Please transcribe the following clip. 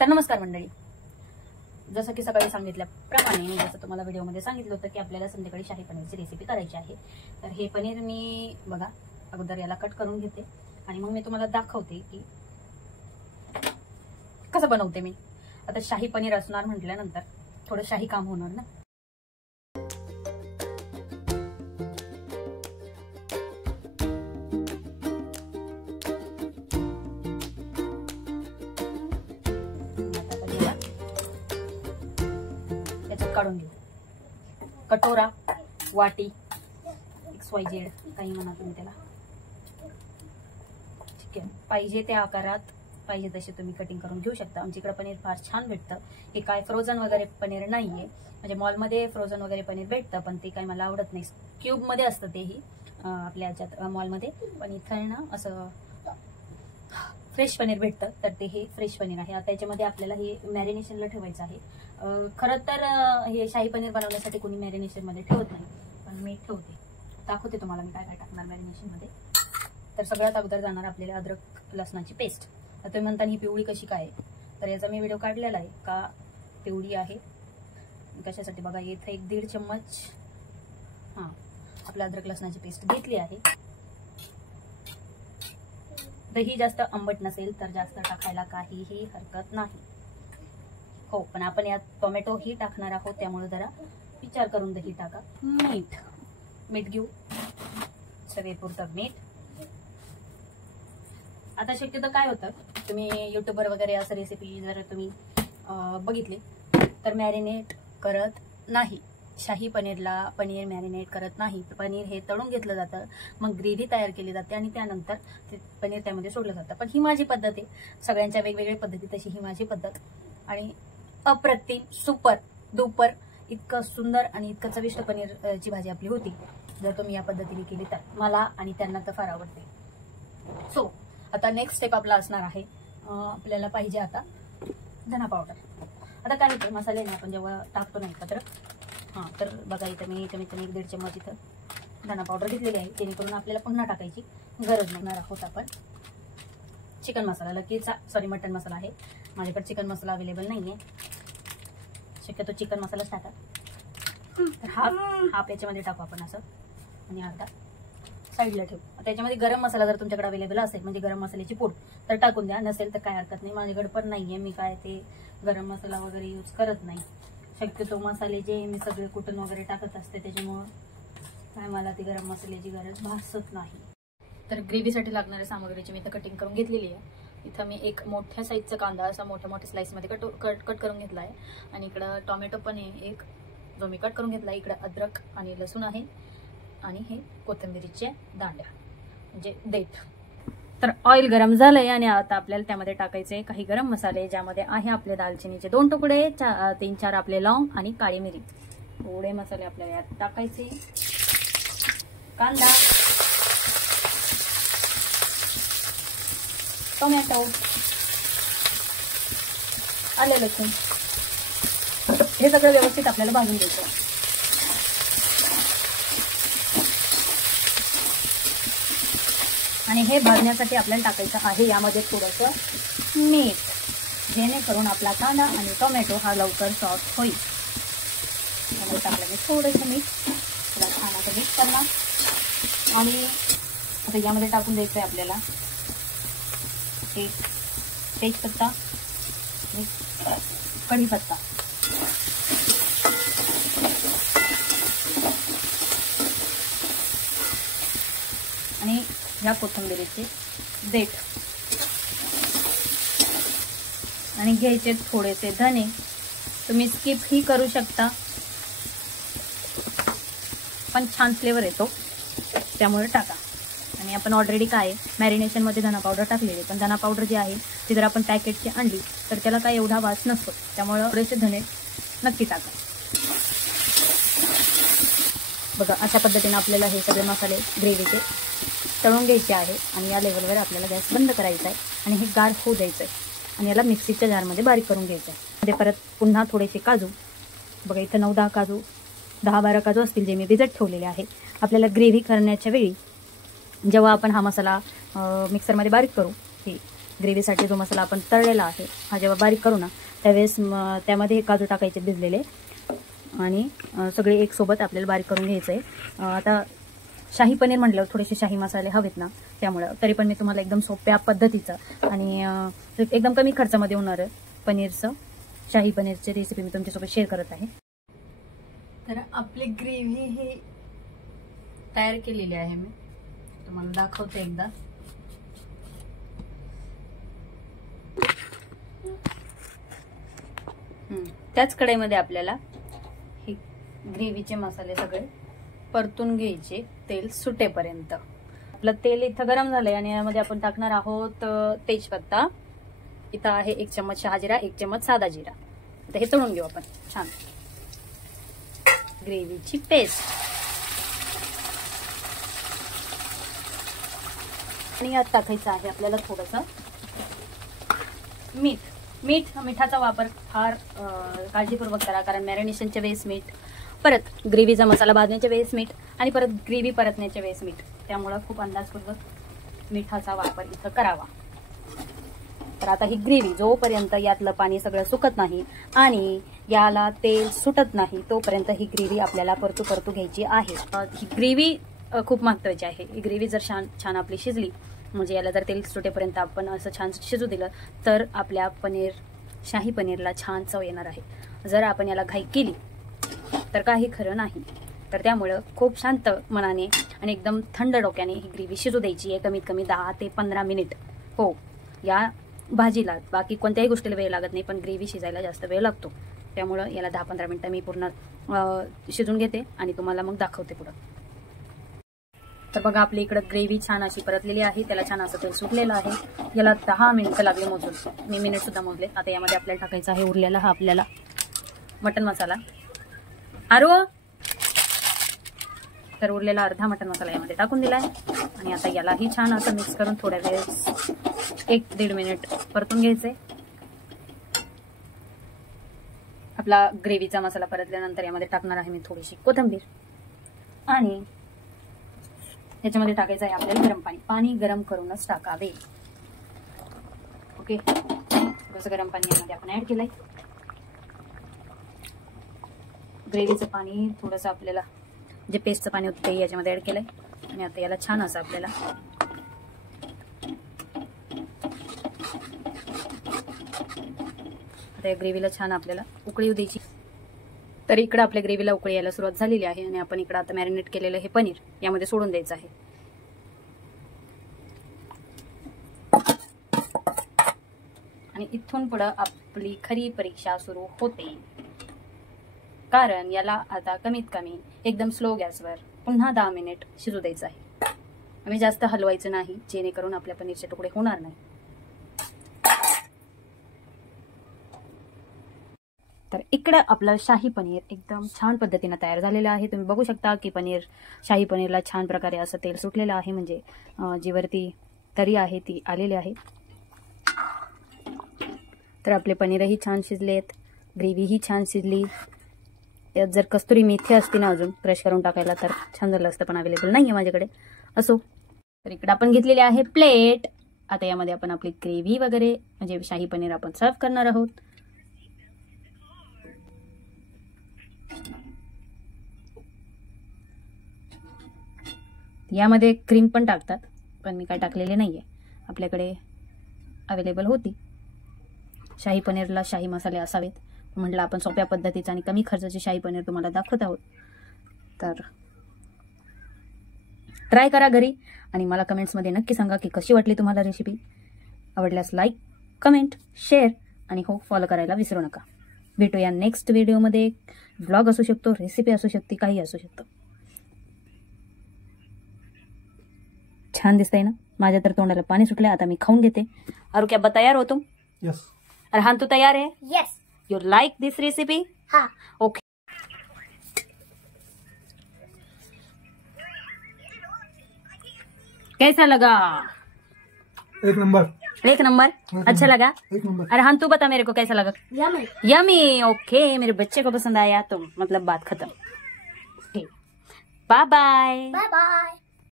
तर नमस्कार मंडळी, जसं की सकाळी सांगितल्याप्रमाणे मी जसं तुम्हाला व्हिडिओमध्ये सांगितलं होतं की आपल्याला संध्याकाळी शाही पनीरची रेसिपी करायची आहे। तर हे पनीर मी बघा अगोदर याला कट करून घेते आणि मग मी तुम्हाला दाखवते की कसं बनवते मी। आता शाही पनीर असणार म्हटल्यानंतर थोडं शाही काम होणार ना। काढून घेऊ कटोरा, वाटी, XYZ काही म्हणा तुम्ही त्याला, ठीक आहे। पाहिजे त्या आकारात पाहिजे तसे तुम्ही कटिंग करून घेऊ शकता। आमच्याकडे पनीर फार छान भेटतं। हे काय फ्रोझन वगैरे पनीर नाहीये, म्हणजे मॉलमध्ये फ्रोझन वगैरे पनीर भेटतं पण ते काय मला आवडत नाही। क्यूब मध्ये असतं तेही आपल्या याच्यात मॉलमध्ये, पण इथं ना असं फ्रेश पनीर भेटतं। तर ते हे फ्रेश पनीर आहे। आता याच्यामध्ये आपल्याला हे मॅरिनेशनला ठेवायचं आहे। खरं तर हे शाही पनीर बनवण्यासाठी कोणी मॅरिनेशन मध्ये ठेवत नाही, पण मी ठेवते। दाखवते तुम्हाला मी काय काय टाकणार मॅरिनेशन मध्ये। तर सगळ्यात अगोदर जाणार आपल्याला अद्रक लसणाची पेस्ट। आता तुम्ही म्हणता ही पिवळी कशी काय, तर याचा मी व्हिडिओ काढलेला आहे का पिवळी आहे कशासाठी बघा। इथे 1.5 चम्मच आपल्या अद्रक लसणाची पेस्ट घेतली आहे। दही जास्त आंबट नसेल तर जास्त टाकायला काहीही हरकत नाही हो, पण आपण यात टोमॅटो ही टाकणार आहोत त्यामुळे जरा विचार करून दही टाका। मीठ घेऊ, चवीपुरतं मीठ। आता शक्यतो काय होतं, तुम्ही युट्यूबवर वगैरे असं रेसिपी जर तुम्ही बघितली तर मॅरिनेट करत नाही। शाही पनीरला पनीर मॅरिनेट करत नाही। पनीर हे तळून घेतलं जातं, मग ग्रेव्ही तयार केली जाते आणि त्यानंतर ते पनीर त्यामध्ये सोडलं जातं। पण ही माझी पद्धत आहे, सगळ्यांच्या वेगवेगळ्या पद्धती, तशी ही माझी पद्धत आणि अप्रतिम सुपर डुपर इतकं सुंदर आणि इतकं चविष्ट पनीरची भाजी आपली होती जर तुम्ही या पद्धतीने केली तर। मला आणि त्यांना तर फार आवडते। सो आता नेक्स्ट स्टेप आपला असणार आहे, आपल्याला पाहिजे आता धना पावडर। आता काय होतं मसाले ना आपण जेव्हा टाकतो ना एकत्र, तर बघा इथं मी कमीत कमी 1.5 चम्मच इथं धना पावडर घेतलेली आहे, जेणेकरून आपल्याला पुन्हा टाकायची गरज नाही आहोत। आपण चिकन मसाला सॉरी मटन मसाला आहे माझ्याकडे, चिकन मसाला अवेलेबल नाहीये, शक्यतो चिकन मसालाच टाका। तर हाफ याच्यामध्ये टाकू आपण असं आणि अर्धा साईडला ठेवू। त्याच्यामध्ये गरम मसाला जर तुमच्याकडे अवेलेबल असेल, म्हणजे गरम मसाल्याची पूड, तर टाकून द्या, नसेल तर काय हरकत नाही। माझ्याकडे पण नाहीये, मी काय ते गरम मसाला वगैरे यूज करत नाही। शक्यतो मसाले जे मी सगळे कुटून वगैरे टाकत असते त्याच्यामुळं काय मला ती गरम मसाल्याची गरज भासत नाही। तर ग्रेव्हीसाठी लागणाऱ्या सामग्रीची मी इथं कटिंग करून घेतलेली आहे। इथं मी एक मोठ्या साईजचा कांदा असा मोठ्या मोठ्या स्लाइसमध्ये कट करून घेतला आहे आणि इकडं टोमॅटो पण आहे एक जो मी कट करून घेतला आहे। इकडं अद्रक आणि लसूण आहे आणि हे कोथिंबीरीच्या दांड्या म्हणजे देठ। तर ऑइल गरम झालंय आणि आता आपल्याला त्यामध्ये टाकायचे काही गरम मसाले, ज्यामध्ये आहे आपले दालचिनीचे 2 तुकडे, 3-4 आपले लौंग आणि काळी मिरी। थोडे मसाले आपल्याला यात टाकायचे। कांदा, टोमॅटो, आले लसूण हे सगळं व्यवस्थित आपल्याला भाजून घ्यायचं। आणि हे भाजण्यासाठी आपल्याला टाकायचं आहे यामध्ये थोडंसं मीठ, जेणेकरून आपला कांदा आणि टोमॅटो हा लवकर सॉफ्ट होईल। त्यामध्ये टाकल्याने थोडंसं मीठ, थोडा छान असं मिक्स करणार आणि आता यामध्ये टाकून द्यायचं आहे आपल्याला एक तेजपत्ता, कढीपत्ता आणि या कोथिंबीरीचे देठ आणि घ्यायचे थोडेसे धने। तुम्ही स्किप ही करू शकता, पण छान फ्लेवर येतो त्यामुळे टाका। आणि आपण ऑलरेडी काय मॅरिनेशन मध्ये धना पावडर टाकलेली, पण धना पावडर जी आहे ती जर आपण पॅकेटची आणली तर त्याला काय एवढा वास नसतो, त्यामुळे थोडेसे धने नक्की टाका। बघा अशा पद्धतीने आपल्याला हे सगळे मसाले ग्रेव्हीचे तळून घ्यायचे आहे आणि या लेवलवर आपल्याला गॅस बंद करायचा आहे आणि हे गार होऊ द्यायचं आहे आणि याला मिक्सीच्या जारमध्ये बारीक करून घ्यायचं आहे। परत पुन्हा थोडेसे काजू, बघा इथं 9-10 काजू, 10-12 काजू असतील जे मी भिजत ठेवलेले आहे। आपल्याला ग्रेव्ही करण्याच्या वेळी जेव्हा आपण हा मसाला मिक्सरमध्ये बारीक करू, हे ग्रेव्हीसाठी जो मसाला आपण तळलेला आहे हा जेव्हा बारीक करू ना त्यावेळेस त्यामध्ये काजू टाकायचे भिजलेले आणि सगळे एक सोबत आपल्याला बारीक करून घ्यायचं आहे. आता शाही पनीर म्हटलं थोडेसे शाही मसाले हवेत ना, त्यामुळं तरी पण मी तुम्हाला एकदम सोप्या पद्धतीचं आणि एकदम कमी खर्चामध्ये होणारं पनीरचं शाही पनीरची रेसिपी मी तुमच्यासोबत शेअर करत आहे. तर आपली ग्रेव्ही ही तयार केलेली आहे, मी तुम्हाला दाखवते एकदा. त्याच कढईमध्ये आपल्याला हे ग्रेव्हीचे मसाले सगळे परतून घ्यायचे तेल सुटेपर्यंत. आपलं तेल इथं गरम झालंय आणि यामध्ये आपण टाकणार आहोत तेजपत्ता. इथं आहे 1 चम्मच शहा जिरा, 1 चम्मच साधा जिरा. आता हे तळून घेऊ आपण छान. ग्रेव्हीची पेस्ट आणि यात टाकायचं आहे आपल्याला थोडंसं मिठाचा वापर फार काळजीपूर्वक करा, कारण मॅरिनेशनच्या वेळेस मीठ, परत ग्रेव्हीचा मसाला भाजण्याच्या वेळेस मीठ आणि परत ग्रेव्ही परतण्याच्या वेळेस मीठ, त्यामुळं खूप अंदाजपूर्वक मिठाचा वापर इथं करावा. तर आता ही ग्रेव्ही जोपर्यंत यातलं पाणी सगळं सुकत नाही आणि याला तेल सुटत नाही तोपर्यंत ही ग्रेव्ही आपल्याला परतू घ्यायची आहे. ही ग्रेव्ही खूप महत्वाची आहे. ही ग्रेव्ही जर छान आपली शिजली, म्हणजे याला जर तेल सुटेपर्यंत आपण असं छान शिजू दिलं तर आपल्या शाही पनीरला छान चव येणार आहे. जर आपण याला घाई केली तर काही खरं नाही. तर त्यामुळं खूप शांत मनाने आणि एकदम थंड डोक्याने ही ग्रेव्ही शिजू द्यायची आहे, कमीत कमी 10 ते 15 मिनिट. हो, या भाजीला बाकी कोणत्याही गोष्टीला वेळ लागत नाही, पण ग्रेव्ही शिजायला जास्त वेळ लागतो. त्यामुळं याला 10-15 मिनिटं मी पूर्ण शिजून घेते आणि तुम्हाला मग दाखवते पुढं. तर बघा आपली इकडं ग्रेव्ही छान अशी परतलेली आहे, त्याला छान असं तेल सुटलेलं आहे. याला 10 मिनिटं लागले मोजून, मी मिनिट सुद्धा मोजले. आता यामध्ये आपल्याला टाकायचा आहे उरलेला हा आपल्याला मटन मसाला. तर उरलेला अर्धा मटन मसाला यामध्ये टाकून दिलाय आणि आता यालाही छान असं मिक्स करून थोड्या वेळ 1-1.5 मिनिट परतून घ्यायचे. आपला ग्रेव्हीचा मसाला परतल्यानंतर यामध्ये टाकणार आहे मी थोडीशी कोथिंबीर आणि याच्यामध्ये टाकायचं आहे आपल्याला गरम पाणी. पाणी गरम करूनच टाकावे. ओके, थोडंसं गरम पाणी यामध्ये आपण ऍड केलंय. ग्रेव्हीचं पाणी थोडंसं आपल्याला जे पेस्टचं पाणी होतं ते याच्यामध्ये ऍड केलंय आणि आता याला छान असं आपल्याला आता या ग्रेव्हीला छान आपल्याला उकळी द्यायची. तर इकडं आपल्या ग्रेव्हीला उकळी यायला सुरुवात झालेली आहे आणि आपण इकडं आता मॅरिनेट केलेलं हे पनीर यामध्ये सोडून द्यायचं आहे. आणि इथून पुढं आपली खरी परीक्षा सुरू होते, कारण याला आता कमीत कमी एकदम स्लो गॅसवर पुन्हा 10 मिनिट शिजू द्यायचं आहे. आम्ही जास्त हलवायचं नाही, जेणेकरून आपल्या पनीरचे तुकडे होणार नाही. तर इकडं आपलं शाही पनीर एकदम छान पद्धतीने तयार झालेलं आहे. तुम्ही बघू शकता की शाही पनीरला छान प्रकारे असं तेल सुटलेलं आहे, म्हणजे जी वरती तरी आहे ती आलेली आहे. तर आपले पनीरही छान शिजलेत, ग्रेव्हीही छान शिजली. यात जर कस्तुरी मेथी असती ना अजून क्रश करून टाकायला तर छान झालं असतं, पण अवेलेबल नाही आहे माझ्याकडे. असो, तर इकडे आपण घेतलेली आहे प्लेट. आता यामध्ये आपण आपली ग्रेव्ही वगैरे म्हणजे शाही पनीर आपण सर्व करणार आहोत. यामध्ये क्रीम पण टाकतात, पण मी काय टाकलेले नाहीये. आपल्याकडे अवेलेबल होती. शाही पनीरला शाही मसाले असावेत, म्हटलं आपण सोप्या पद्धतीचं आणि कमी खर्चाचे शाही पनीर तुम्हाला दाखवत आहोत. तर ट्राय करा घरी आणि मला कमेंट्समध्ये नक्की सांगा की कशी वाटली तुम्हाला रेसिपी. आवडल्यास लाईक, कमेंट, शेअर आणि हो फॉलो करायला विसरू नका. भेटूया नेक्स्ट व्हिडिओमध्ये. व्लॉग असू शकतो, रेसिपी असू शकते, काही असू शकतं. छान दिसतंय ना, माझ्या तर तोंडाला पाणी सुटलंय. आता मी खाऊन घेते. और क्या तयार हो तुम? यस. अरहान तू तैयार है? Yes. You like this recipe? हाँ. ओके. कैसा लगा? एक नंबर. एक नंबर. अच्छा लगा? एक नंबर. अरहान तू बता मेरे को कैसा लगा? यम्मी. यमी. ओके, मेरे बच्चे को पसंद आया तो मतलब बात खत्म. ठीक, बाय बाय. Bye bye.